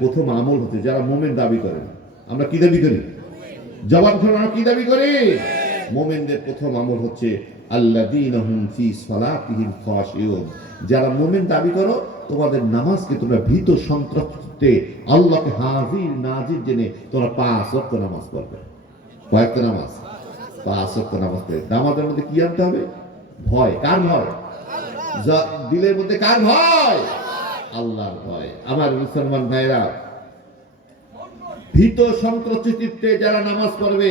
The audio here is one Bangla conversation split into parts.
প্রথম আমল হচ্ছে যারা মোমেন দাবি করে। আমরা কি দাবি করি? জবান খুলে আমরা কি দাবি করি? মোমেনদের প্রথম আমল হচ্ছে আল্লাযীনা হুম ফি সালাতিহিম খাশিউন। যারা মোমেন দাবি করো তোমাদের নামাজকে তোমরা ভীত সন্ত্রস্তে আল্লাহকে হাজির নাজির জেনে তোমরা 5 ওয়াক্ত নামাজ পড়বে। কয়েকটা নামাজ? 5 ওয়াক্ত নামাজ পড়বে। নামাজের মধ্যে কি আনতে হবে? ভয়। কার ভয়? দিলের মধ্যে কার ভয়? আল্লাহর ভয়। আমার মুসলমান ভাইরা, ভীত সন্ত্রস্ত চিত্তে যারা নামাজ পড়বে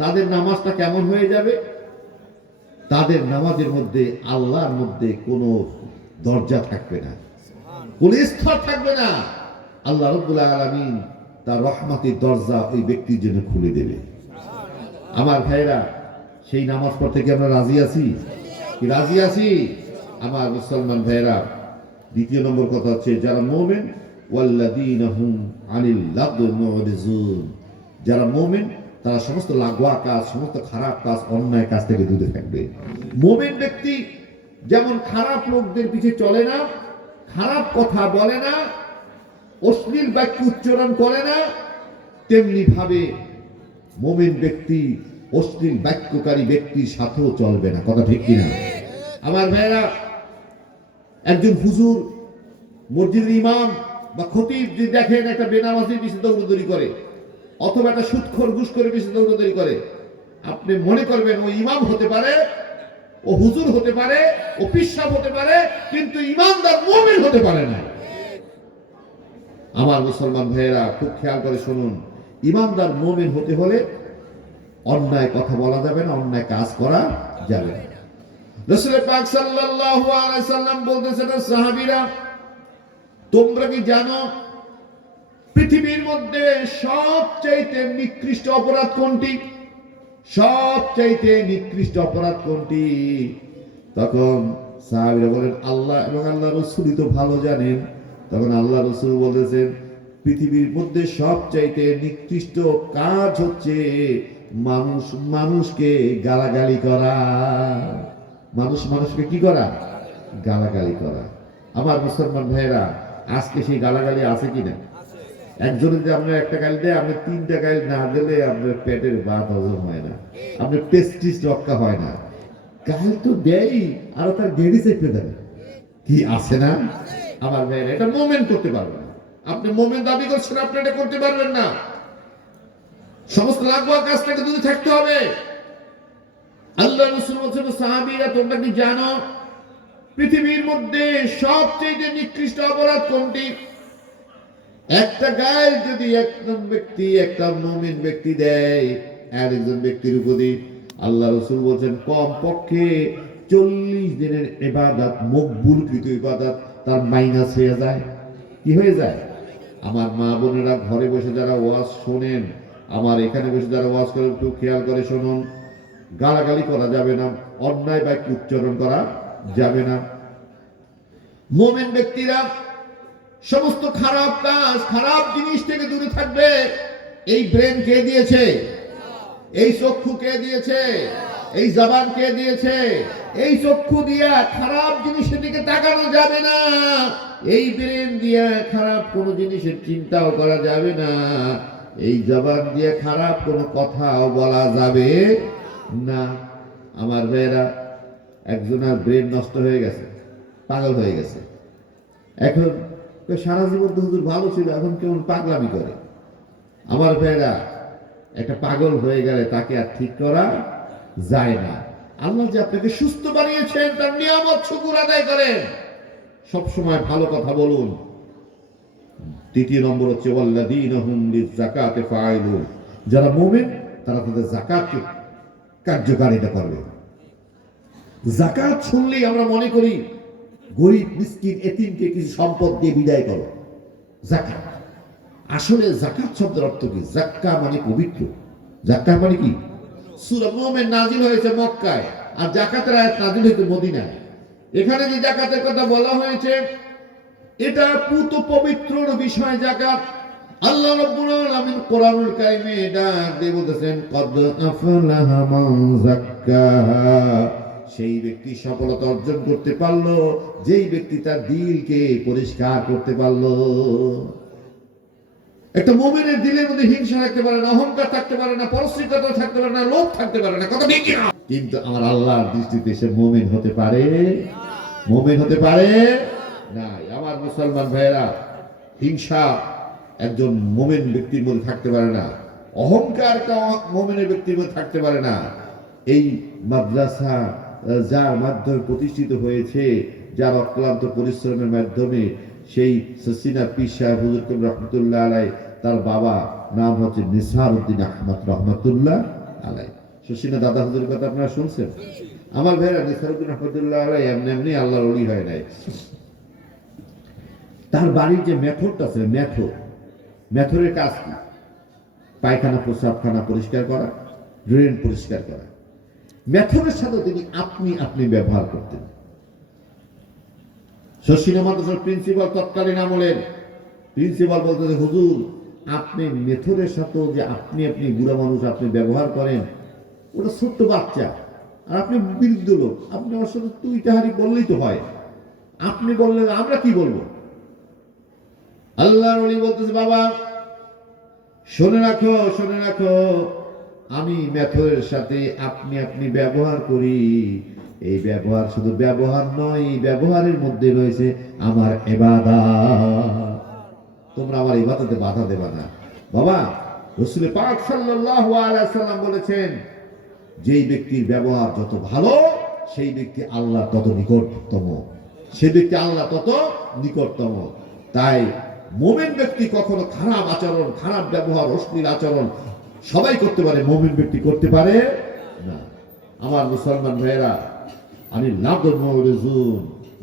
তাদের নামাজটা কেমন হয়ে যাবে? তাদের নামাজের মধ্যে আল্লাহর মধ্যে কোনো দরজা থাকবে না, কোন স্তর থাকবে না। আল্লাহ রাব্বুল আলামিন তার রহমতের দরজা ওই ব্যক্তির জন্য খুলে দেবে। আমার ভাইরা, সেই নামাজ পড়তে কি আমরা রাজি আছি? কি রাজি আছি? আমার মুসলমান ভাইরা, দ্বিতীয় নম্বর কথা হচ্ছে যারা মুমিন ওয়াল্লাযীনা হুম আনিল লাগwi মুরিজুন। যারা মুমিন তারা সমস্ত লাগোয়া কাজ, সমস্ত খারাপ কাজ, অন্যায় কাজ থেকে দূরে থাকবে। মুমিন ব্যক্তি যেমন খারাপ লোকদের পিছে চলে না, খারাপ কথা বলে না, অশ্লীল বাক্য উচ্চারণ করে না, তেমনি ভাবে মুমিন ব্যক্তি অশ্লীল বাক্যকারী ব্যক্তির সাথেও চলবে না। কথা ঠিক কিনা? আমার ভাইরা, একজন হুজুর, মসজিদের ইমাম বা খতিব যদি দেখেন একটা বেনামাজির পিছে দৌড়দৌড়ি করে অথবা একটা সুদখোর ঘুষখোরের পিছে দৌড়দৌড়ি করে, আপনি মনে করবেন ও ইমাম হতে পারে, ও হুজুর হতে পারে, ও পিশাব হতে পারে, কিন্তু ইমানদার মুমিন হতে পারে না। আমার মুসলমান ভাইয়েরা খুব খেয়াল করে শুনুন, ইমানদার মুমিন হতে হলে অন্যায় কথা বলা যাবে না, অন্যায় কাজ করা যাবে না। রাসূল পাক সাল্লাল্লাহু আলাইহি সাল্লাম বলতেছেন, সাহাবীরা তোমরা কি জানো পৃথিবীর মধ্যে সবচাইতে নিকৃষ্ট অপরাধ কোনটি? সবচাইতে নিকৃষ্ট অপরাধ কোনটি? তখন সাহাবীরা বলেন আল্লাহ এবং আল্লাহর রাসূলই তো ভালো জানেন। তখন আল্লাহ রাসূল বলেছেন পৃথিবীর মধ্যে সবচাইতে নিকৃষ্ট কাজ হচ্ছে মানুষ মানুষকে গালাগালি করা। মানুষ মানুষকে কি করা? গালাগালি করা। আমার মুসলমান ভাইয়েরা, আজকে সেই গালাগালি আছে কিনা? একজনে যদি আপনার একটা গালি দেয়, আপনি 3টা গালি না দিলে আপনার পেটের ভাত হজম হয় না, আপনার পেস্টিস রক্ষা হয় না। গাল তো দেয় আর তার গেড়ি চেপে দেবে। কি আছে না? আমার ভাইয়েরা, এটা মোমেন করতে পারবেন না। আপনি মোমেন দাবি করছেন, আপনি এটা করতে পারবেন না। সমস্ত লাগোয়া কাজ থেকে দূরে থাকতে হবে। আল্লাহ রাসূল বলেছেন, সাহাবীরা তোমরা কি জানো পৃথিবীর মধ্যে সবচেয়ে নিকৃষ্ট অপরাধ কোনটি? একটা গাল যদি একজন ব্যক্তি, একটা মুমিন ব্যক্তি দেয় আরেকজন ব্যক্তির উপরে, আল্লাহ রাসূল বলেছেন কম পক্ষে 40 দিনের ইবাদত, মকবুলকৃত ইবাদত তার মাইনাস হয়ে যায়। কি হয়ে যায়? আমার মা বোনেরা ঘরে বসে যারা ওয়াজ শোনেন, আমার এখানে বসে যারা ওয়াজ করে, একটু খেয়াল করে শুনুন, গালাগালি করা যাবে না, অন্যায় বাক্য উচ্চারণ করা যাবে না। মুমিন ব্যক্তিরা সমস্ত খারাপ কাজ, খারাপ জিনিস থেকে দূরে থাকবে। এই ব্রেন কে দিয়েছে? এই চক্ষু কে দিয়েছে? এই জবান কে দিয়েছে? এই চক্ষু দিয়া খারাপ জিনিসের দিকে তাকানো যাবে না, এই ব্রেন দিয়া খারাপ কোনো জিনিসের চিন্তাও করা যাবে না, এই জবান দিয়ে খারাপ কোনো কথাও বলা যাবে না। আমার ভাইয়েরা, একজনের ব্রেন নষ্ট হয়ে গেছে, পাগল হয়ে গেছে। এখন সারা জীবন তো হুজুর ভালো ছিল, এখন কেমন পাগলামি করে। আমার ভাইয়েরা, একটা পাগল হয়ে গেলে তাকে আর ঠিক করা যায় না। আল্লাহ যে আপনাকে সুস্থ বানিয়েছেন তার নিয়ামত শুকর আদায় করেন, সব সময় ভালো কথা বলুন। তৃতীয় নম্বর হচ্ছে ওয়াল্লাযীনা হুম লিযাকাতি ফাইলুন। যারা মুমিন তারা তাদের যাকাতকে কার্যকারিতা করবে। যাকাত শুনলেই আমরা মনে করি গরিব মিসকিন এতিমকে কিছু সম্পদ দিয়ে বিদায় করো, যাকাত। আসলে যাকাত শব্দের অর্থ কি? যাক্কা মানে পবিত্র। যাক্কা মানে কি? সূরা মুমিন নাজিল হয়েছে মক্কায়, আর যাকাতের আয়াত নাজিল হয়েছে মদিনায়। এখানে যে যাকাতের কথা বলা হয়েছে এটা পুত পবিত্র বিষয় যাকাত। আল্লাহ রাব্বুল আলামিন কোরআনুল কারীমে এটা দিয়ে বলতেছেন কদ আফলাহা মান যাক্কাহা। সেই ব্যক্তি সফলতা অর্জন করতে পারলো যেই ব্যক্তি তার দিলকে পরিষ্কার করতে পারলো। একটা মুমিনের দিলের মধ্যে হিংসা থাকতে পারে না, অহংকার থাকতে পারে না, পরশ্রীকতা থাকতে পারে না, লোভ থাকতে পারে না, কথা ঠিক না? কিন্তু আমার আল্লাহর দৃষ্টিতে সে মুমিন হতে পারে, মুমিন হতে পারে না। আমার মুসলমান ভাইয়েরা, হিংসা একজন মুমিন ব্যক্তির মধ্যে থাকতে পারে না, অহংকার একটা মুমিনের ব্যক্তির মধ্যে থাকতে পারে না। এই মাদ্রাসা যার মাধ্যমে প্রতিষ্ঠিত হয়েছে, যার অক্লান্ত পরিশ্রমের মাধ্যমে, সেই সসিনা পীর সাহেব হুজুর কবির রহমতুল্লাহ আলাই, তার বাবা নাম হচ্ছে নিসার উদ্দিন আহমদ রহমতুল্লাহ আলাই। সসিনা দাদা হুজুরের কথা আপনারা শুনছেন? আমার ভাইরা, নিসার উদ্দিন রহমতুল্লাহ আলাই এমনি এমনি আল্লাহর ওলি হয় নাই। তার বাড়ির যে মেথডটা আছে, মেথরের কাজ কি? পায়খানা প্রস্রাবখানা পরিষ্কার করা, ড্রেন পরিষ্কার করা। মেথরের সাথে তিনি আপনি ব্যবহার করতেন। শশীনা মাদ্রাসার প্রিন্সিপাল, তৎকালীন আমলের প্রিন্সিপাল বলতেছে, হুজুর আপনি মেথরের সাথে যে আপনি বুড়া মানুষ আপনি ব্যবহার করেন, ওটা ছোট্ট বাচ্চা, আর আপনি বৃদ্ধ লোক, আপনি ওর সাথে তুই তাহারি বললেই তো হয়, আপনি বললেন আমরা কি বলবো? আল্লাহর ওলি বলতেছে, বাবা শুনে রাখো, আমি মেথরের সাথে আপনি ব্যবহার করি। এই ব্যবহার শুধু ব্যবহার নয়, এই ব্যবহারের মধ্যে রয়েছে আমার ইবাদত। তোমরা আমার ইবাদতে বাধা দেবা না। বাবা, রাসূল পাক সাল্লাল্লাহু আলাইহি ওয়াসাল্লাম বলেছেন, যেই ব্যক্তির ব্যবহার যত ভালো, সেই ব্যক্তি আল্লাহ তত নিকটতম, সেই ব্যক্তি আল্লাহ তত নিকটতম। তাই মুমিন ব্যক্তি কখনো খারাপ আচরণ, খারাপ ব্যবহার, অশ্লীল আচরণ সবাই করতে পারে, মুমিন ব্যক্তি করতে পারে না। আমার মুসলমান ভাইয়েরা, আমি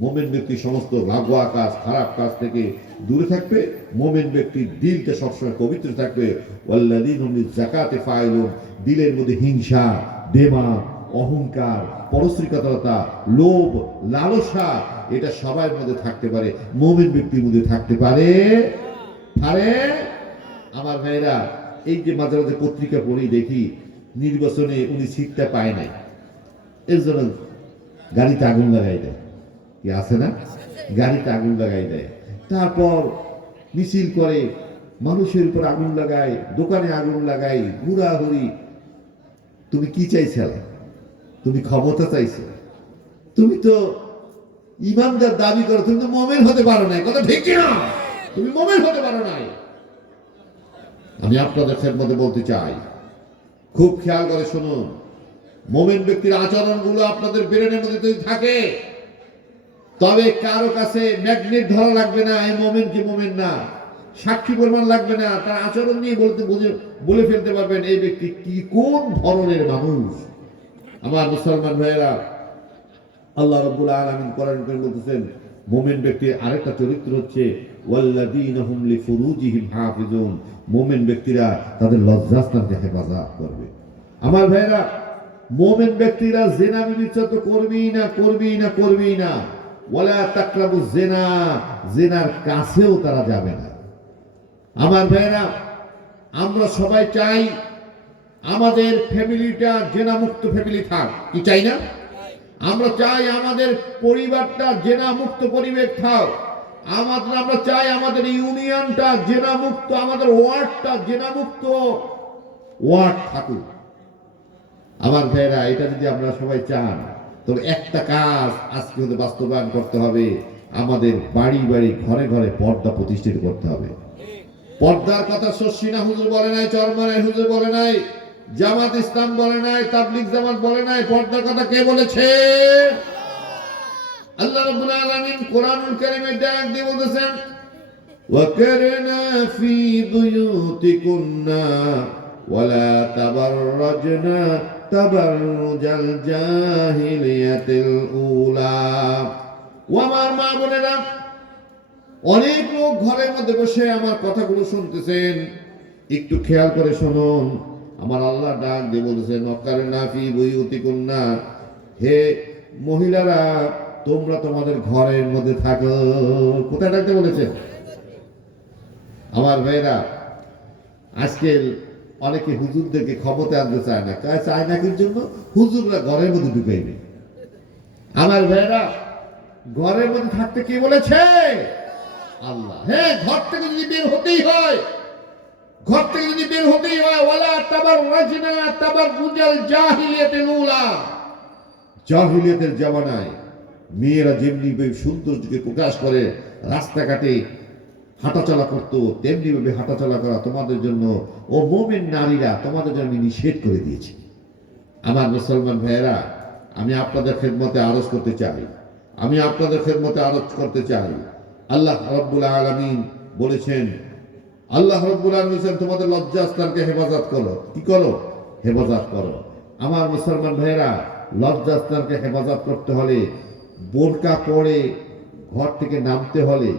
মুমিন ব্যক্তি সমস্ত লাগোয়া কাজ, খারাপ কাজ থেকে দূরে থাকবে। মুমিন ব্যক্তির দিলটা সবসময় পবিত্র থাকবে। ওয়াল্লাযীনা হুম লিয-যাকাতি ফাইলুন, দিলের মধ্যে হিংসা, দেমাগ, অহংকার, পরশ্রীকতা, লোভ, লালসা, এটা সবার মধ্যে থাকতে পারে, মুমিন ব্যক্তির মধ্যে থাকতে পারে। আমার ভাইরা, এই যে মাঝে মাঝে পত্রিকা পড়ি, দেখি নির্বাচনে উনি সিটটা পায় নাই, এর জন্য গাড়িতে আগুন লাগাই দেয়। কি আছে না? গাড়িতে আগুন লাগাই দেয়, তারপর মিছিল করে, মানুষের উপর আগুন লাগায়, দোকানে আগুন লাগাই, হুড়াহুড়ি। তুমি কি চাইছিল? তুমি ক্ষমতা চাইছো? তুমি তো ইমানদার দাবি করো, তুমি তো মুমিন হতে পারো নাই, কথা ঠিক না? তুমি মুমিন হতে পারো নাই। আমি আপনাদের খেদমতে বলতে চাই, খুব খেয়াল করে শুনুন, মুমিন ব্যক্তির আচরণগুলো আপনাদের ব্রেনের মধ্যে যদি থাকে, তবে কারো কাছে ম্যাগনেট ধরা লাগবে না এই মুমিন কি মুমিন না, সাক্ষী প্রমাণ লাগবে না, তার আচরণ নিয়ে বলে ফেলতে পারবেন এই ব্যক্তি কি কোন ধরনের মানুষ। আমার মুসলমান ভাইয়েরা, আল্লাহ রাব্বুল আলামিন কোরআন কারীমে বলতেছেন, মুমিন ব্যক্তির আরেকটা চরিত্র হচ্ছে ওয়াল্লাযীনা হুম লিফুরুজিহিম হাফিজুন, মুমিন ব্যক্তিরা তাদের লজ্জাস্থানকে হেফাজত করবে। আমার ভাইয়েরা, মুমিন ব্যক্তিরা জিনা ব্যভিচার তো করবেই না। ওয়ালা তাকরাবুজ জিনা, জিনার কাছেও তারা যাবে না। আমার ভাইয়েরা, আমরা সবাই চাই আমাদের ফ্যামিলিটা জিনা মুক্ত ফ্যামিলি থাক, কি চাই না? আমরা চাই আমাদের পরিবারটা জেনা মুক্ত পরিবেশ থাক। আমরা চাই আমাদের ইউনিয়নটা জেনা মুক্ত, আমাদের ওয়ার্ডটা জেনা মুক্ত ওয়ার্ড থাকুক। আমার ভাইয়েরা, এটা যদি আমরা সবাই চান, তবে একটা কাজ আজকে হতে বাস্তবায়ন করতে হবে, আমাদের বাড়ি ঘরে ঘরে পর্দা প্রতিষ্ঠিত করতে হবে। পর্দার কথা শশীনা হুজুর বলে নাই, চরমনাই হুজুর বলে নাই, জামাত ইসলাম বলে নাই, তাবলীগ জামাত বলে নাই। পর্দার কথা কে বলেছে? আল্লাহ রাব্বুল আলামিন কোরআনুল কারীমে ডাক দিয়ে বলতেছেন, ওয়াকারনা ফি বুয়ুতিকুন্না ওয়ালা তাবাররাজনা তাবাররুজাল জাহিলিয়াতিল উলা। ও আমার মা বোনেরা, অনেক লোক ঘরের মধ্যে বসে আমার কথাগুলো শুনতেছেন, একটু খেয়াল করে শুনুন। আমার আল্লাহ ডাক দিয়ে বলেছেন, ওয়াকারনা ফি বুয়ুতিকুন্না, হে মহিলারা তোমরা তোমাদের ঘরের মধ্যে থাকো। কোথায় থাকতে বলেছেন? আমার ভাইরা, আজকে অনেকে হুজুরদেরকে ক্ষমতা আনতে চায় না, চায় না কি জন্য? হুজুররা ঘরের মধ্যে ঢুকাইবে। আমার ভাইরা, ঘরের মধ্যে থাকতে কি বলেছে? আল্লাহ। হ্যাঁ, ঘর থেকে যদি বের হতেই হয়, ঘর থেকে যদি বের হতেই হয়, ওয়ালা তাবাররাজনা তাবাররুজাল জাহিলিয়াতিল উলা, জাহিলিয়াতের জামানায় মেয়েরা যেমনি সৌন্দর্যকে প্রকাশ করে রাস্তাঘাটে হাঁটাচলা করতো, তেমনি ভাবে হাঁটাচলা করা তোমাদের জন্য ও মুমিন নারীরা তোমাদের জন্য আমি নিষেধ করে দিয়েছি। আমার মুসলমান ভাইয়েরা, আমি আপনাদের খেদমতে আরজ করতে চাই, আল্লাহ রাব্বুল আলামিন বলেছেন, তোমাদের লজ্জাস্থানকে হেফাজত করো। কি করো? হেফাজত করো। আমার মুসলমান ভাইয়েরা, লজ্জাস্থানকে হেফাজত করতে হলে, বোরকা পরে ঘর থেকে নামতে হলে,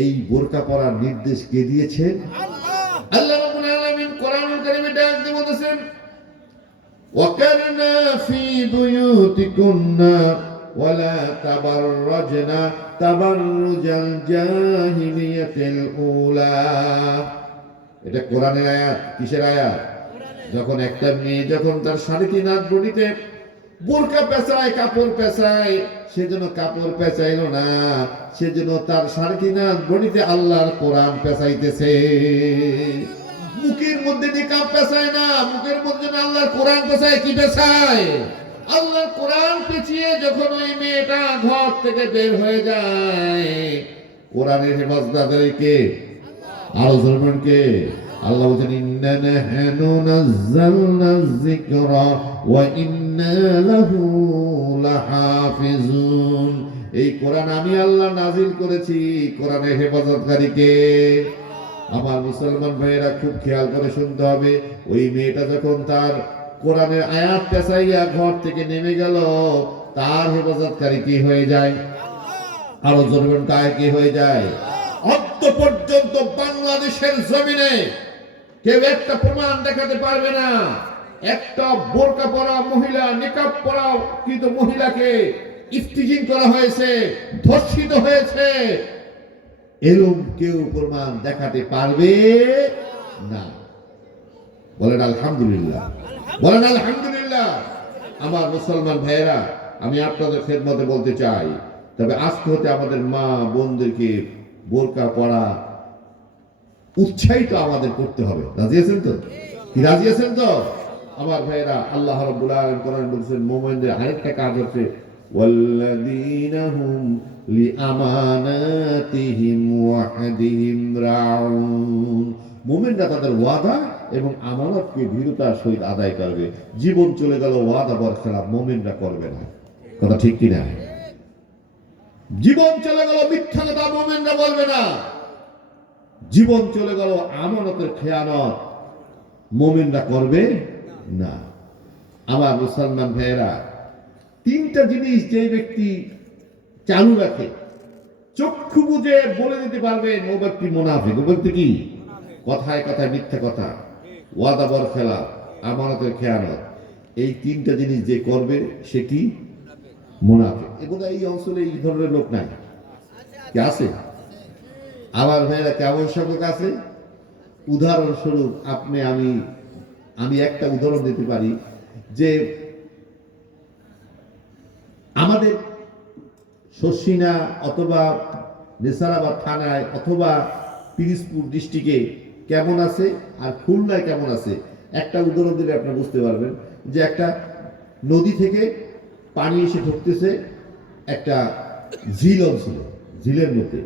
এই বোরকা পরার নির্দেশ কে দিয়েছেন? আল্লাহ রাব্বুল আলামিন কোরআনুল কারীমে ডাক দিয়ে বলেছেন, ওয়াকারনা ফি বুয়ুতিকুন্না ওয়ালা তাবাররাজনা তাবাররুজাল জাহিলিয়াতিল উলা। এটা কোরআনের আয়াত। কিসের আয়াত? যখন একটা মেয়ে যখন তার 3.5 হাত বডিতে বোরকা পেঁচায়, কাপড় পেঁচায়, সেজন্য কাপড় পেঁচাইলো না, সেজন্য তার 3.5 হাত বডিতে আল্লাহর কোরআন পেঁচাইতেছে। মুখের মধ্যে নিকাব পেঁচায় না, মুখের মধ্যে আল্লাহর কোরআন পেঁচায়। কি পেঁচায়? আল্লাহর কোরআন পেঁচিয়ে যখন ওই মেয়েটা ঘর থেকে বের হয়ে যায়, কোরআনের হেফাজতদার কে? আরো জোরে কে? আল্লাহ বলেন, ইন্না নাহনু নাযালনা যিকরা ওয়া ইন্না লাহু লাহাফিজুন। এই কোরআন আমি আল্লাহ নাজিল করেছি, কোরআনের হেফাজতকারী কে? আমার মুসলমান ভাইয়েরা খুব খেয়াল করে শুনতে হবে। ওই মেয়েটা যখন তার কোরআনের আয়াত পেঁচাইয়া ঘর থেকে নেমে গেল, তার হেফাজতকারী কি হয়ে যায়? আরো জোরে কায় কি হয়ে যায়? অন্ত পর্যন্ত বাংলাদেশের জমিনে কেউ একটা প্রমাণ দেখাতে পারবে না একটা বোরকা পরা মহিলা, নিকাব পরা কিন্তু মহিলাকে ইফতিজিং করা হয়েছে, ধর্ষিত হয়েছে, এরকম কেউ প্রমাণ দেখাতে পারবে না। বলেন আলহামদুলিল্লাহ, বলেন আলহামদুলিল্লাহ। আমার মুসলমান ভাইয়েরা, আমি আপনাদের খেদমতে বলতে চাই, তবে আজকে হতে আমাদের মা বোনদেরকে বোরকা পরা উৎসাহিত আমাদের করতে হবে। রাজি আছেন তো? কি রাজি আছেন তো? আমার ভাইয়েরা, আল্লাহ রাব্বুল আলামিন কোরআন বলেছেন, মুমিনদের আরেকটা কাজ হচ্ছে ওয়াল্লাযীনা হুম লিআমানাতিহিম ওয়া আহদিহিম রাউন। মুমিনরা তাদের ওয়াদা এবং আমানতকে দৃঢ়তার সহিত আদায় করবে। জীবন চলে গেল ওয়াদা বরখেলাপ মুমিনরা করবে না। কথা ঠিক কি না? জীবন চলে গেল মিথ্যা কথা মুমিনরা বলবে না। জীবন চলে গেল আমানতের খেয়ানত মুমিনরা করবে না। আমার মুসলমান ভাইয়েরা, তিনটা জিনিস যে ব্যক্তি চালু রাখে, চক্ষু বুঝে বলে দিতে পারবেন ও ব্যক্তি মুনাফিক। ও ব্যক্তি কি? কথায় কথায় মিথ্যা কথা, ওয়াদা বরখেলাপ, আমানতের খেয়ানত, এই তিনটা জিনিস যে করবে সে কি? মুনাফিক। এগুলো এই অঞ্চলে এই ধরনের লোক নাই। কি আছে? আমার ভাইয়েরা কেমন সংখ্যক আছে? উদাহরণস্বরূপ আমি একটা উদাহরণ দিতে পারি যে আমাদের শর্ষিনা অথবা নেসারাবাদ থানায় অথবা পিরিজপুর ডিস্ট্রিক্টে কেমন আছে আর খুলনায় কেমন আছে, একটা উদাহরণ দিলে আপনারা বুঝতে পারবেন যে একটা নদী থেকে পানি এসে ঢুকতেছে একটা ঝিল অঞ্চলে, ঝিলের মধ্যে।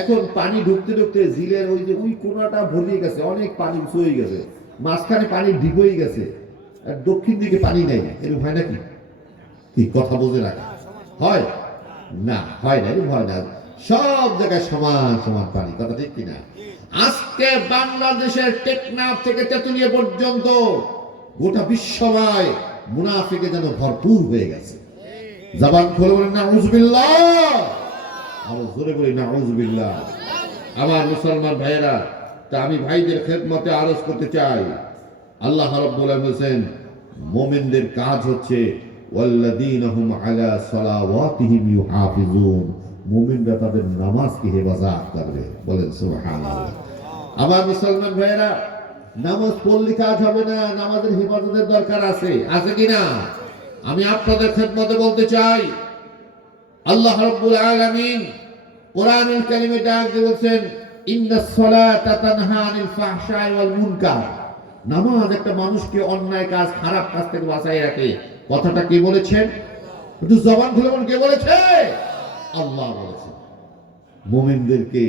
এখন পানি ঢুকতে ঢুকতে ঝিলের ওই কোনাটা ভরিয়ে গেছে, অনেক পানি উঁচু হয়ে গেছে, মাঝখানে পানি ঢিপ হয়ে গেছে, আর দক্ষিণ দিকে পানি নেই। এরকম হয় নাকি? কি কথা বোঝে না? হয় না? হয় না, এরকম হয় না। সব জায়গায় সমান সমান পানি। কথা ঠিক কিনা? আজকে বাংলাদেশের টেকনাফ থেকে তেতুলিয়া পর্যন্ত গোটা বিশ্বময় মুনাফিকে যেন ভরপুর হয়ে গেছে। জবান খুলে বলেন নাউযুবিল্লাহ, আরো জোরে বলি নাউযুবিল্লাহ। আমার মুসলমান ভাইয়েরা, তা আমি ভাইদের খেদমতে আরজ করতে চাই, আল্লাহ রাব্বুল আলামিন বলেছেন মুমিনদের কাজ হচ্ছে ওয়াল্লাযীনা হুম আলা সালাওয়াতিহিম ইউহাফিজুন। মুমিনরা তাদের নামাজকে হেফাজত করবে। বলেন সুবহানাল্লাহ। আমার মুসলমান ভাইয়েরা, নামাজ পড়লে কাজ হবে না, নামাজের হেফাজতের দরকার আছে। আছে কিনা? আমি আপনাদের খেদমতে বলতে চাই, আল্লাহ রাব্বুল আলামিন কোরআনুল কারীমে ডাক দিয়ে বলছেন ইন্নাস সালাতা তানহা আনিল ফাহশাই ওয়াল মুনকার। নামাজ একটা মানুষকে অন্যায় কাজ, খারাপ কাজ থেকে বাঁচায় রাখে। কথাটা কে বলেছেন? একটু জবান খুলে বলুন, কে বলেছে? আল্লাহ বলেছে। মুমিনদেরকে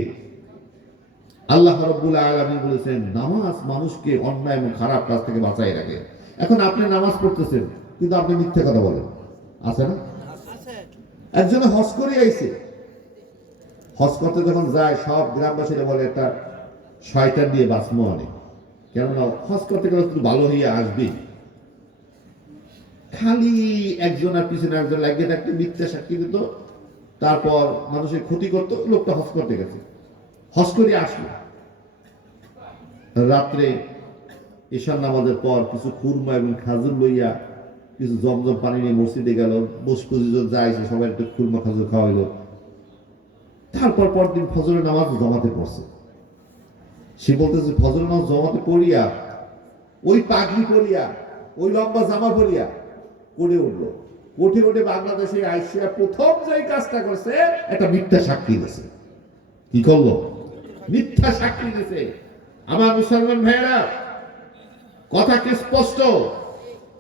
আল্লাহ রাব্বুল আলামিন বলেছেন নামাজ মানুষকে অন্যায় এবং খারাপ কাজ থেকে বাঁচায় রাখে। এখন আপনি নামাজ পড়তেছেন কিন্তু আপনি মিথ্যা কথা বলেন, আছে না? একজনে হজ করে আইছে, হজ করতে যখন যায় সব গ্রামবাসীরা বলে একটা শয়তান দিয়ে বাঁচমো অনেক, কেননা হজ করতে গেলে তুই ভালো হইয়া আসবি। খালি একজনের পিছনে একজন লাগিয়ে থাকতে, মিথ্যা সাক্ষী দিত, তারপর মানুষের ক্ষতি করত। লোকটা হজ করতে গেছে, হজ করে আসলো। রাত্রে ঈশান নামাজের পর কিছু খুরমা এবং খাজুর লইয়া কিছু জমজম পানি নিয়ে মসজিদে গেল। বসপুজিজন যাইছে, সবাই একটু খুরমা খাজুর খাওয়াইলো। তারপর পরদিন ফজরের নামাজ জমাতে পড়ছে। সে বলতেছে ফজরের নামাজ জমাতে পড়িয়া ওই পাগড়ি পরিয়া, ওই লম্বা জামা পরিয়া কোটে উঠলো। কোটে উঠে বাংলাদেশে আইসিয়া প্রথম যে কাজটা করছে, একটা মিথ্যা সাক্ষী দিয়েছে। কি করলো? মিথ্যা সাক্ষী দিয়েছে। আমার মুসলমান ভাইয়েরা, কথা কি স্পষ্ট?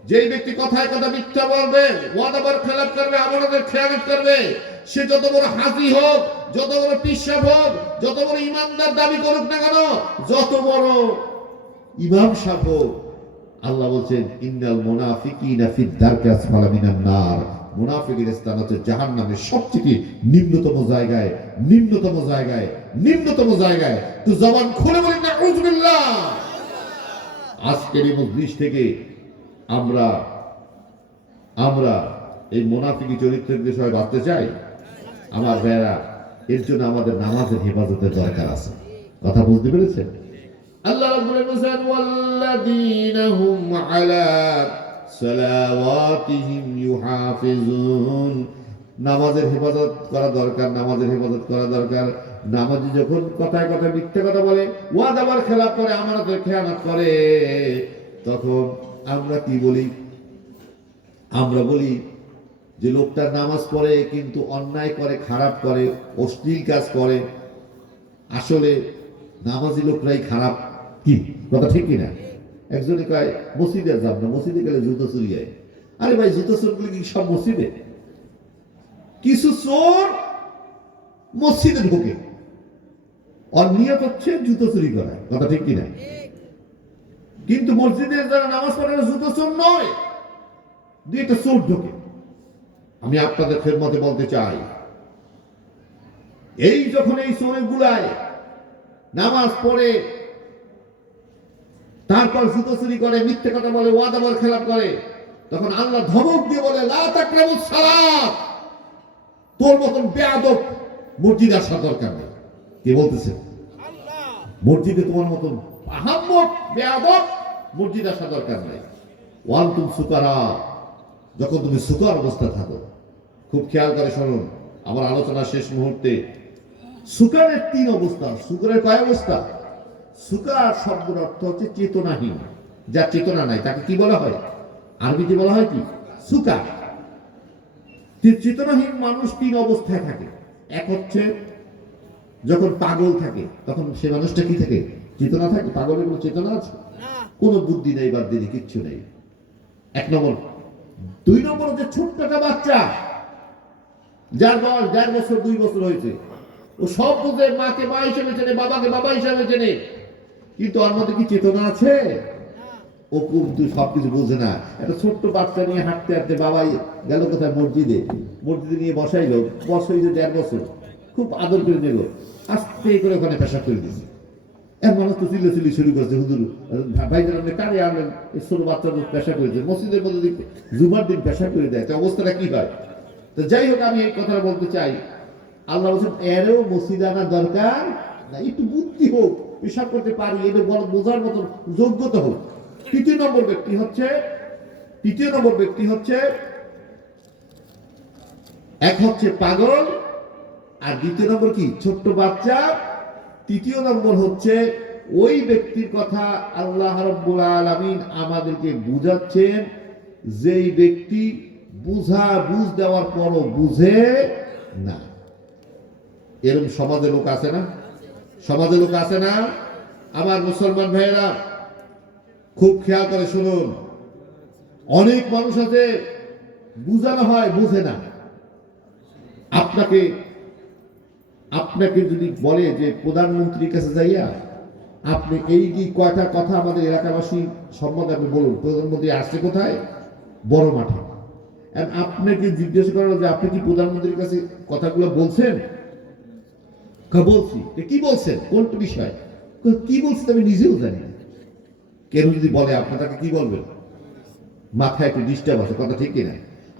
যেই ব্যক্তি কথায় কথা মিথ্যা বলবে, ওয়াদাবার খেলাপ করবে, আমাদের খেয়ানত করবে, সে যত বড় হাজি হোক, যত বড় পিসাব হোক, যত বড় ইমানদার দাবি করুক না কেন, যত বড় ইমাম সাহেব হোক, আল্লাহ বলছেন ইন্নাল মুনাফিকিনা ফিদ দারকি আসফালা মিনান নার। মুনাফিকের স্থান হচ্ছে জাহান্নামের সবচেয়ে নিম্নতম জায়গায়, নিম্নতম জায়গায়, নিম্নতম জায়গায়। তো জবান খুলে বলেন না আউযুবিল্লাহ। আজকের এই মজলিস থেকে আমরা এই মুনাফিকি চরিত্রের বিষয়ে বাঁচতে চাই। আমার ভাইয়েরা, এর জন্য আমাদের নামাজের হেফাজতের দরকার আছে। কথা বুঝতে পেরেছেন? আল্লাহ রাব্বুল আলামিন ওয়াল্লাযীনা হুম আলা সালাওয়াতিহিম ইউহাফিজুন। নামাজের হেফাজত করা দরকার, নামাজের হেফাজত করা দরকার। নামাজি যখন কথায় কথায় মিথ্যা কথা বলে, ওয়াদাবার খেলাপ করে, আমানতের খেয়ানত করে, তখন আমরা কি বলি? আমরা বলি যে লোকটা নামাজ পড়ে কিন্তু অন্যায় করে, খারাপ করে, অশ্লীল কাজ করে। আসলে নামাজি লোকরাই খারাপ। কি কথা ঠিক কিনা? একজনে কয় মসজিদে যাব না, মসজিদে গেলে জুতো চুরি যায়। আরে ভাই, জুতো চোরগুলি কি সব মসজিদে? কিছু চোর মসজিদে ঢোকে, অনিয়ত হচ্ছে জুতো চুরি করা। কথা ঠিক কিনা? কিন্তু মসজিদে যারা নামাজ পড়ে জুতো চোর নয়, দুই একটা চোর ঢোকে। আমি আপনাদের খেদমতে বলতে চাই, এই যখন এই চোরের গুলায় নামাজ পড়ে, তারপর জুতো চুরি করে, মিথ্যে কথা বলে, ওয়াদাবার খেলাপ করে, তখন আল্লাহ ধমক দিয়ে বলে লা তাকরাবুস সালাত। তোর মতন বেয়াদব মসজিদ আসার দরকার নেই। কে বলতেছে? মসজিদে তোমার মতন আহাম্মক বেয়াদব মসজিদ আসার দরকার নেই। ওয়ান্তুম সুকারা, যখন তুমি সুকার অবস্থা থাকো। খুব খেয়াল করে শুনুন আমার আলোচনা শেষ মুহূর্তে। সুকারের তিন অবস্থা। সুকারের কয় অবস্থা? সুকার শব্দের অর্থ হচ্ছে চেতনাহীন, যার চেতনা নাই, তাকে কি বলা হয়? আরবিতে বলা হয় কি? সুকার। চেতনাহীন মানুষ তিন অবস্থায় থাকে। এক হচ্ছে যখন পাগল থাকে, তখন সে মানুষটা কি থাকে? চেতনা থাকে। পাগলের কোনো চেতনা আছে? কোনো বুদ্ধি নেই, বাদ দিদি কিচ্ছু নেই। এক নম্বর। দুই নম্বর হচ্ছে ছোট্ট একটা বাচ্চা, যার বয়স 1.5 বছর 2 বছর হয়েছে। ও সব বুঝে, মাকে মা হিসেবে চেনে, বাবাকে বাবা হিসেবে চেনে, কিন্তু ওর মধ্যে কি চেতনা আছে? ও কিন্তু সবকিছু বোঝে না। একটা ছোট্ট বাচ্চা নিয়ে হাঁটতে হাঁটতে বাবাই গেল কোথায়? মসজিদে। মসজিদে নিয়ে বসাইলো, বসাইলো 1.5 বছর, খুব আদর করে নিল, আস্তে করে ওখানে পেশাব করে দিয়েছে। মানুষ তো চিল্লাচিল্লি শুরু করেছে, হুজুর ভাইজান আপনি কারে আনলেন? ছোট বাচ্চা পেশাব করেছে, মসজিদের মধ্যে জুমার দিন পেশাব করে দেয়, অবস্থাটা কি হয়? তো যাই হোক, আমি এই কথাটা বলতে চাই, আল্লাহ বলছেন এরও মসজিদ আনার দরকার না, একটু বুদ্ধি হোক, পেশাব করতে পারি, এটা বড় বোঝার মতো যোগ্যতা হোক। তৃতীয় নম্বর ব্যক্তি হচ্ছে এক হচ্ছে পাগল, আর দ্বিতীয় নম্বর কি? ছোট্ট বাচ্চা। তৃতীয় নম্বর হচ্ছে ওই ব্যক্তির কথা আল্লাহ রাব্বুল আলামিন আমাদেরকে বুঝাচ্ছেন, যেই ব্যক্তি বুঝ দেওয়ার পরও বুঝে না। এরকম সমাজে লোক আছে না? সমাজে লোক আছে না? আমার মুসলমান ভাইয়েরা খুব খেয়াল করে শুনুন, অনেক মানুষ আছে বুঝানো হয় বুঝে না। আপনাকে আপনাকে যদি বলে যে প্রধানমন্ত্রীর কাছে যাইয়া আপনি এই কি কয়টা কথা আমাদের এলাকাবাসী সম্বন্ধে আপনি বলুন, প্রধানমন্ত্রী আসছে কোথায়? বড় মাঠে। আপনাকে জিজ্ঞেস করা যে আপনি কি প্রধানমন্ত্রীর কাছে কথাগুলো বলছেন? বলছি। কি বলছেন? কোন বিষয়? কি বলছেন আমি নিজেও জানি না। কেন যদি বলে আপনি তাকে কি বলবেন? মাথায় একটু ডিস্টার্ব আছে, কথা ঠিক কিনা?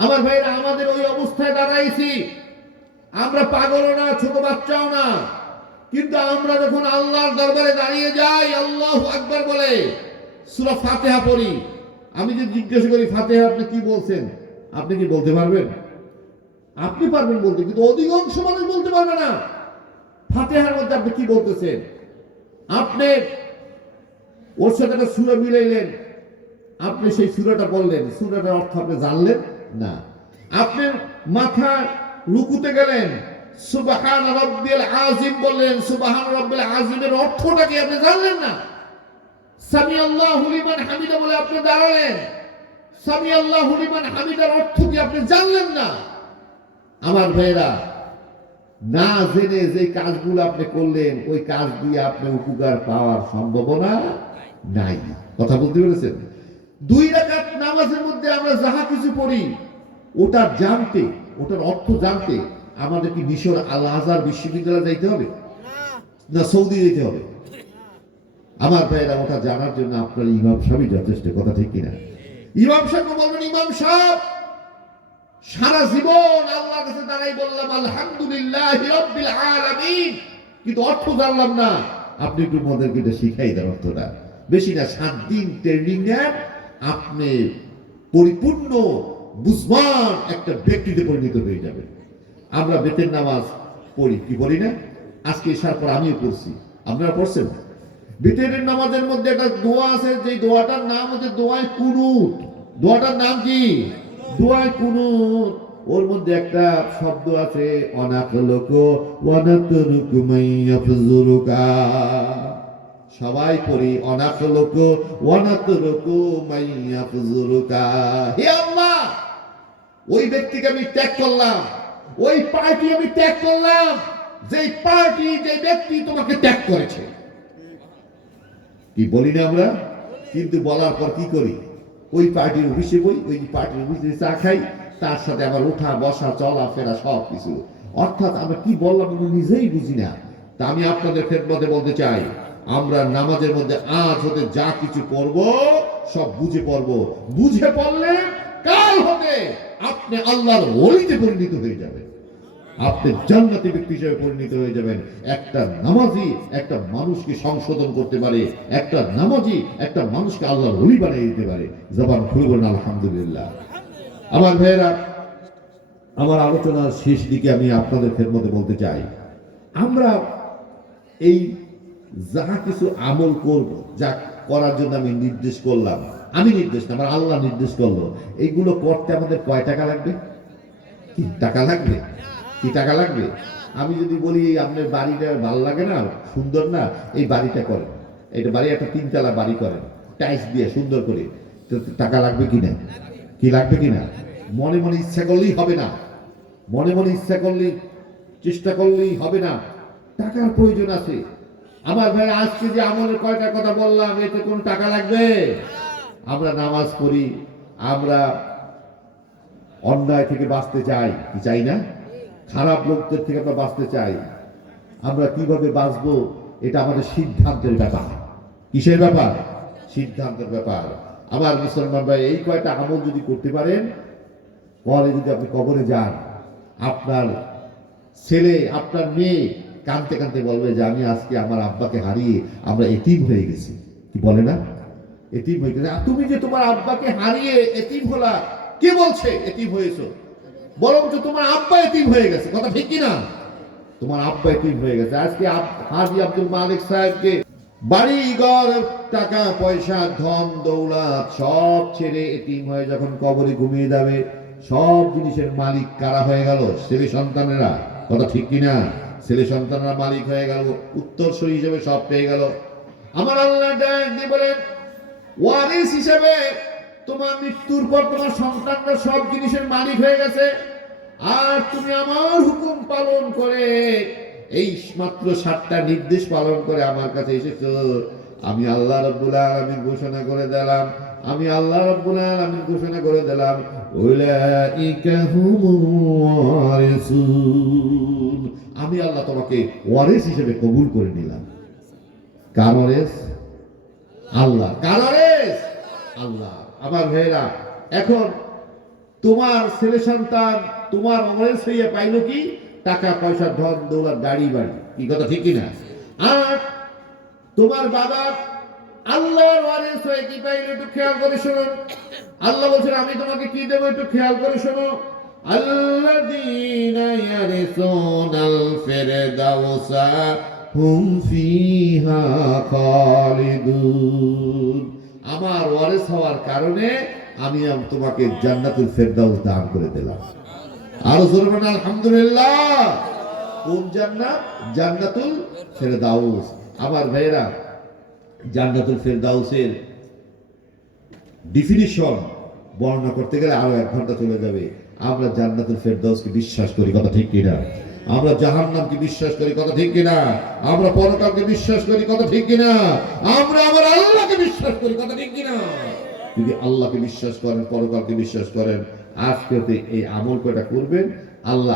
আমার ভাইরা, আমাদের ওই অবস্থায় দাঁড়াইছি। আমরা পাগলও না, ছোট বাচ্চাও না, কিন্তু আমরা যখন আল্লাহর দরবারে দাঁড়িয়ে যাই, আল্লাহু আকবার বলে সূরা ফাতিহা পড়ি, আমি যে জিজ্ঞেস করি ফাতিহা আপনি কি বলছেন, আপনি কি বলতে পারবেন? আপনি পারবেন বলতে, কিন্তু অধিকাংশ মানুষ বলতে পারবে না। ফাতিহার মধ্যে আপনি কি বলতেছেন? আপনি ওর সাথে একটা সূরা মিলাইলেন, আপনি সেই সূরাটা বললেন, সূরাটার অর্থ আপনি জানলেন না। আপনি মাথা রুকুতে গেলেন, সুবহান রাব্বিল আযীম বললেন, সুবহান রাব্বিল আযীমের অর্থটা কি আপনি জানলেন না। সামি আল্লাহু লিমান হামিদা বলে আপনি দাঁড়ালেন, সামি আল্লাহু লিমান হামিদার অর্থ কি আপনি জানলেন না। আমার ভাইরা, না জেনে যে কাজগুলো আপনি করলেন, ওই কাজ দিয়ে আপনি উপকার পাওয়ার সম্ভাবনা নাই। কথা বলতে পেরেছেন? 2 রাকাত নামাজের মধ্যে আমরা যাহা কিছু পড়ি, ওটা জানতে, ওটার অর্থ জানতে আমাদের কি মিশর আল আজহার বিশ্ববিদ্যালয়ে যাইতে হবে না সৌদি যেতে হবে? আমার ভাইয়েরা, ওটা জানার জন্য আপনার ইমাম সাহেবই যথেষ্ট। কথা ঠিক কিনা? ইমাম সাহেব বলবেন, ইমাম সাহেব সারা জীবন আল্লাহর কাছে দাঁড়াই বললাম আলহামদুলিল্লাহি রাব্বিল আলামিন, কিন্তু অর্থ জানলাম না। আপনি একটু আমাদেরকে এটা শিখাই দেন অর্থটা। বেশি না, 7 দিন ট্রেনিং নেন, আপনি পরিপূর্ণ বুঝবান একটা ব্যক্তিতে পরিণত হয়ে যাবে। আমরা বেতের নামাজ পড়ি, কি বলি না? আজকে এসার পর আমিও পড়ছি, আপনারা পড়ছেন? বেতের নামাজের মধ্যে একটা দোয়া আছে, যে দোয়াটার নাম হচ্ছে দোয়ায়ে কুনুত। দোয়াটার নাম কি? দোয়ায়ে কুনুত। ওর মধ্যে একটা শব্দ আছে, অনাখলুকু ওয়া নাতরুকু মাইয়াফজুরুকা। সবাই পড়ি, অনাখলুকু ওয়া নাতরুকু মাইয়াফজুরুকা। হে আল্লাহ, ওই ব্যক্তিকে আমি ত্যাগ করলাম, ওই পার্টি আমি ত্যাগ করলাম, যেই পার্টি, যে ব্যক্তি তোমাকে ত্যাগ করেছে। কি বলি না আমরা? কিন্তু বলার পর কি করি? ওই পার্টির অফিসে বই, ওই পার্টির অফিসে চা খাই, তার সাথে আবার ওঠা বসা চলাফেরা সব কিছু। অর্থাৎ আমরা কি বললাম আমি নিজেই বুঝি না। তা আমি আপনাদের খেদমতে বলতে চাই, আমরা নামাজের মধ্যে আজ হতে যা কিছু পড়ব সব বুঝে পড়ব। বুঝে পড়লে কাল হতে আপনি আল্লাহর ওলিতে পরিণত হয়ে যাবেন, আপনি জান্নাতি ব্যক্তি হিসেবে পরিণত হয়ে যাবেন। একটা নামাজি একটা মানুষকে সংশোধন করতে পারে, একটা নামাজি একটা মানুষকে আল্লাহর ওলি বানিয়ে দিতে পারে। জবান খুলে বলেন আলহামদুলিল্লাহ। আমার ভাইয়েরা, আমার আলোচনার শেষ দিকে আমি আপনাদের খেদমতে বলতে চাই, আমরা এই যা কিছু আমল করব, যা করার জন্য আমি নির্দেশ করলাম, আমি নির্দেশ না, আমার আল্লাহ নির্দেশ করলো, এইগুলো করতে আমাদের কয় টাকা লাগবে? কি টাকা লাগবে? কি টাকা লাগবে? আমি যদি বলি আপনার বাড়িটা ভালো লাগে না, সুন্দর না, এই বাড়িটা করেন, এটা বাড়ি একটা 3 তলা বাড়ি করেন টাইলস দিয়ে সুন্দর করে, টাকা লাগবে কিনা? কি লাগবে কিনা? মনে মনে ইচ্ছা করলেই হবে না, মনে মনে ইচ্ছা করলেই, চেষ্টা করলেই হবে না, টাকার প্রয়োজন আছে। আমার ভাই, আজকে যে আমলের কয়টা কথা বললাম, এতে কোনো টাকা লাগবে? আমরা নামাজ পড়ি, আমরা অন্যায় থেকে বাঁচতে চাই, কি চাই না? খারাপ লোকদের থেকে আমরা বাঁচতে চাই। আমরা কিভাবে বাঁচবো এটা আমাদের সিদ্ধান্তের ব্যাপার। কিসের ব্যাপার? সিদ্ধান্তের ব্যাপার। আমার মুসলমান ভাই, এই কয়টা আমল যদি করতে পারেন, পরে যদি আপনি কবরে যান, আপনার ছেলে আপনার মেয়ে কাঁদতে কাঁদতে বলবে যে আমি আজকে আমার আব্বাকে হারিয়ে আমরা এতিম হয়ে গেছি। কি বলে না? এতিম হয়ে গেছে। তুমি যে তোমার আব্বাকে হারিয়ে এতিম হলা, কে বলছে এতিম হয়েছো? বরঞ্চ তোমার আব্বা এতিম হয়ে গেছে। কথা ঠিক কিনা? তোমার আব্বা এতিম হয়ে গেছে। আজকে হাজী আব্দুল মালিক সাহেবকে বাড়ি ঘর, টাকা পয়সা, ধন দৌলত সব ছেড়ে এতিম হয়ে যখন কবরে ঘুমিয়ে যাবে, সব জিনিসের মালিক কারা হয়ে গেল? ছেলে সন্তানেরা। কথা ঠিক কিনা? ছেলে সন্তানরা মালিক হয়ে গেল, উত্তরসূরি হিসেবে সব পেয়ে গেল। আমার আল্লাহ ডাক দিয়ে বলেন, ওয়ারিস হিসেবে তোমার মৃত্যুর পর তোমার সন্তানরা সব জিনিসের মালিক হয়ে গেছে, আর তুমি আমার হুকুম পালন করে এই মাত্র 7টা নির্দেশ পালন করে আমার কাছে এসেছো। আমি আল্লাহ রাব্বুল আলামিন ঘোষণা করে দিলাম, আমি আল্লাহ রাব্বুল আলামিন ঘোষণা করে দিলাম, উলাইকা হুমুল ওয়ারিসুন, আমি আল্লাহ তোমাকে ওয়ারিস হিসেবে কবুল করে নিলাম। কার ওয়ারিস? আল্লাহ। কার ওয়ারিস? আল্লাহ। আমার ভাইরা, এখন তোমার ছেলে সন্তান তোমার ওয়ারিস হইয়া পাইলো কি? টাকা পয়সা, ধন দৌলত, গাড়ি বাড়ি। কি কথা ঠিক কিনা? আর তোমার বাবা আল্লাহর ওয়ারিস হয়ে কি পাইলো? একটু খেয়াল করে শুনুন। আল্লাহ বলছেন, আমি তোমাকে কি দেবো একটু খেয়াল করে শোনো। আল্লাযীনা ইয়ারিসুনাল ফিরদাউসা হুম ফিহা খালিদুন, আমার ওয়ারিস হওয়ার কারণে আমি তোমাকে জান্নাতুল ফেরদাউস দান করে দিলাম। আর জোরে বলেন আলহামদুলিল্লাহ। কোন জান্নাত? জান্নাতুল ফেরদাউস। আমার ভাইরা, জান্নাতুল ফেরদাউসের ডেফিনিশন বর্ণনা করতে গেলে আরো 1 ঘন্টা চলে যাবে। আমরা জান্নাতুল ফেরদাউসকে বিশ্বাস করি, কথা ঠিক কিনা? আমরা জাহান্নামকে বিশ্বাস করি, কথা ঠিক কিনা? আমরা পরকালকে বিশ্বাস করি, কথা ঠিক কিনা? আমরা আমার আল্লাহকে বিশ্বাস করি, কথা ঠিক কিনা? যদি আল্লাহকে বিশ্বাস করেন, পরকালকে বিশ্বাস করেন, আজকে এই আমল কয়টা করবেন, আল্লাহ